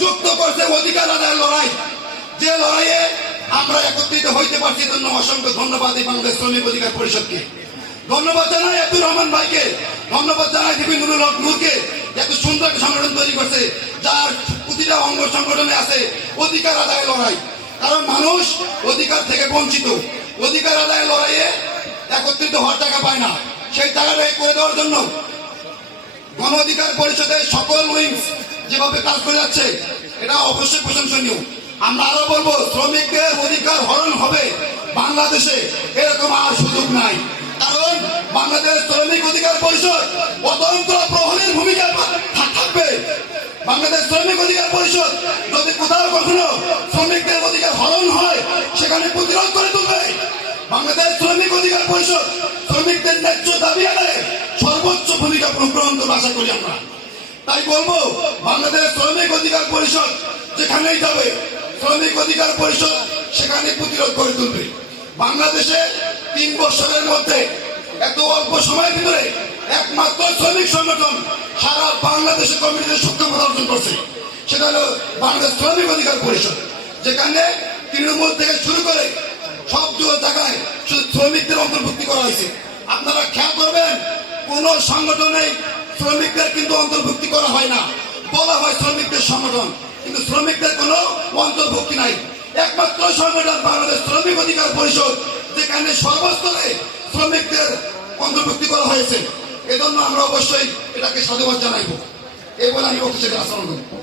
যুক্ত করছে অধিকার আদায়ের লড়াই, যে লড়াইয়ে আমরা একত্রিত হইতে পারছি। জন্য অসংখ্য ধন্যবাদ এই বাংলাদেশ শ্রমিক অধিকার পরিষদকে, ধন্যবাদ জানাই আব্দুর রহমান ভাইকে, ধন্যবাদ জানাই ডিবি নুরুল হক নূরকে, এত সুন্দর একটা সংগঠন তৈরি করছে যার প্রতিটা অঙ্গ সংগঠনে আছে অধিকার আদায়ের লড়াই। কারণ মানুষ অধিকার থেকে বঞ্চিত, অধিকার আদায়ের লড়াইয়ে একত্রিত হওয়ার টাকা পায় না, সেই টাকাটা করে দেওয়ার জন্য গণ অধিকার পরিষদের সকল উইংস যেভাবে কাজ করে যাচ্ছে এটা অবশ্যই প্রশংসনীয়। আমরা আরো বলবো, শ্রমিকদের অধিকার হরণ হবে বাংলাদেশে, এরকম আর সুযোগ নাই। কারণ বাংলাদেশ শ্রমিক অধিকার পরিষদ স্বতন্ত্র প্রহরীর ভূমিকা থাকবে। বাংলাদেশ শ্রমিক অধিকার পরিষদ যদি কোথাও কখনো শ্রমিকদের অধিকার হরণ হয় সেখানে প্রতিরোধ করে তুলবে। বাংলাদেশ শ্রমিক অধিকার পরিষদ শ্রমিকদের ন্যায্য দাবি আদায়ে সর্বোচ্চ ভূমিকা গ্রহণ করবে আশা করি আমরা। তাই বলবো, বাংলাদেশ শ্রমিক অধিকার পরিষদ যেখানেই যাবে শ্রমিক অধিকার পরিষদ সেখানে প্রতিরোধ করে তুলবে। বাংলাদেশে 3 বছরের মধ্যে এত অল্প সময়ের ভিতরে একমাত্র শ্রমিক সংগঠন সারা বাংলাদেশে কমিটিতে সক্ষমতা অর্জন করছে, সেটা হলো বাংলাদেশ শ্রমিক অধিকার পরিষদ, যেখানে তৃণমূল থেকে শুরু করে সব জায়গায় শুধু শ্রমিকদের অন্তর্ভুক্তি করা হয়েছে। আপনারা খেয়াল করবেন, কোন সংগঠনে শ্রমিকদের কিন্তু অন্তর্ভুক্তি করা হয় না, বলা হয় শ্রমিকদের সংগঠন, কিন্তু শ্রমিকদের কোনো অন্তর্ভুক্তি নাই। একমাত্র সংগঠন বাংলাদেশ শ্রমিক অধিকার পরিষদ, যেখানে সর্বস্তরে শ্রমিকদের অন্তর্ভুক্তি করা হয়েছে। এজন্য আমরা অবশ্যই এটাকে সাধুবাদ জানাইব। এই বলে আমি অফিসে আসসালামু আলাইকুম।